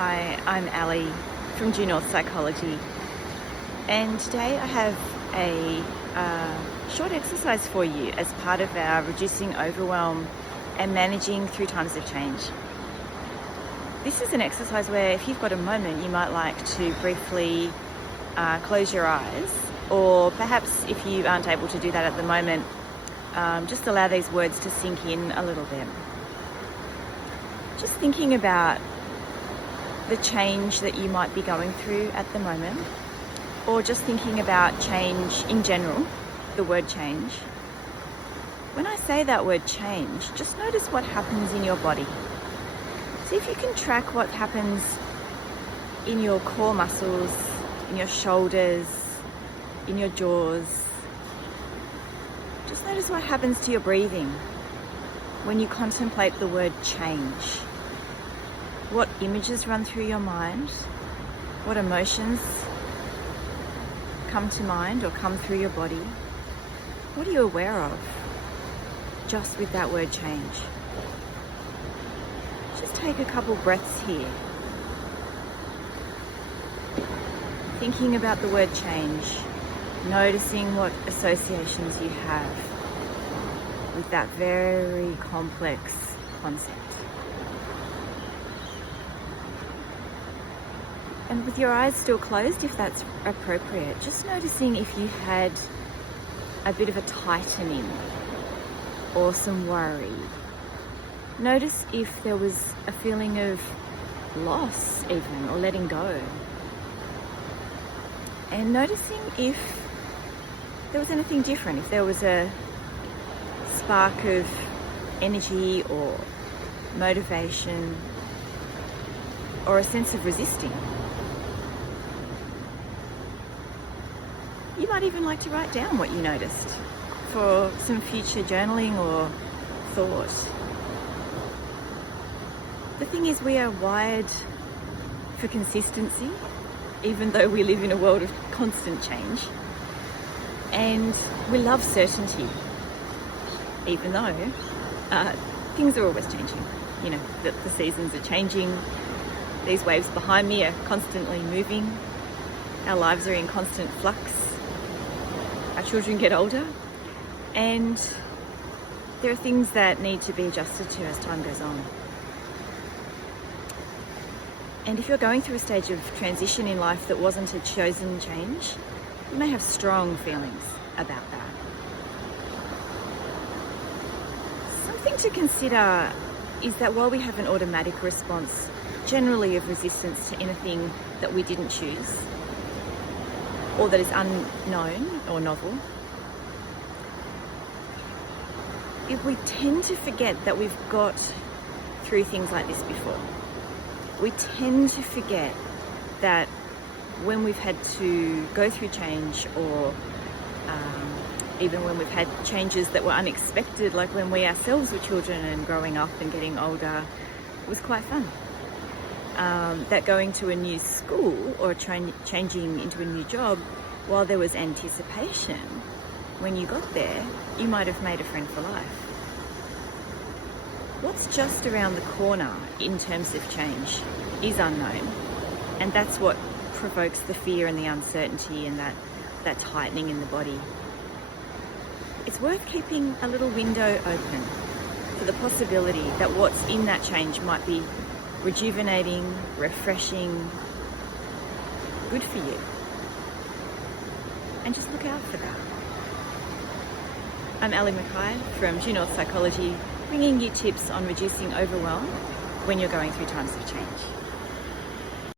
Hi, I'm Ali from Due North Psychology, and today I have a short exercise for you as part of our reducing overwhelm and managing through times of change. This is an exercise where if you've got a moment, you might like to briefly close your eyes, or perhaps if you aren't able to do that at the moment, just allow these words to sink in a little bit. Just thinking about the change that you might be going through at the moment, or just thinking about change in general, the word change. When I say that word change, just notice what happens in your body. See if you can track what happens in your core muscles, in your shoulders, in your jaws. Just notice what happens to your breathing when you contemplate the word change. What images run through your mind? What emotions come to mind or come through your body? What are you aware of just with that word change? Just take a couple breaths here. Thinking about the word change, noticing what associations you have with that very complex concept. And with your eyes still closed, if that's appropriate, just noticing if you had a bit of a tightening or some worry. Notice if there was a feeling of loss even, or letting go. And noticing if there was anything different, if there was a spark of energy or motivation or a sense of resisting. You might even like to write down what you noticed for some future journaling or thought. The thing is, we are wired for consistency, even though we live in a world of constant change. And we love certainty, even though things are always changing. You know, the seasons are changing. These waves behind me are constantly moving. Our lives are in constant flux. Our children get older, and there are things that need to be adjusted to as time goes on. And if you're going through a stage of transition in life that wasn't a chosen change, you may have strong feelings about that. Something to consider is that while we have an automatic response, generally of resistance to anything that we didn't choose, or that is unknown or novel, if we tend to forget that we've got through things like this before. We tend to forget that when we've had to go through change, or even when we've had changes that were unexpected, like when we ourselves were children and growing up and getting older, it was quite fun. That going to a new school or changing into a new job, while there was anticipation, when you got there, you might have made a friend for life. What's just around the corner in terms of change is unknown, and that's what provokes the fear and the uncertainty and that tightening in the body. It's worth keeping a little window open for the possibility that what's in that change might be rejuvenating, refreshing, good for you. And just look out for that. I'm Ali Mackay from Due North Psychology, bringing you tips on reducing overwhelm when you're going through times of change.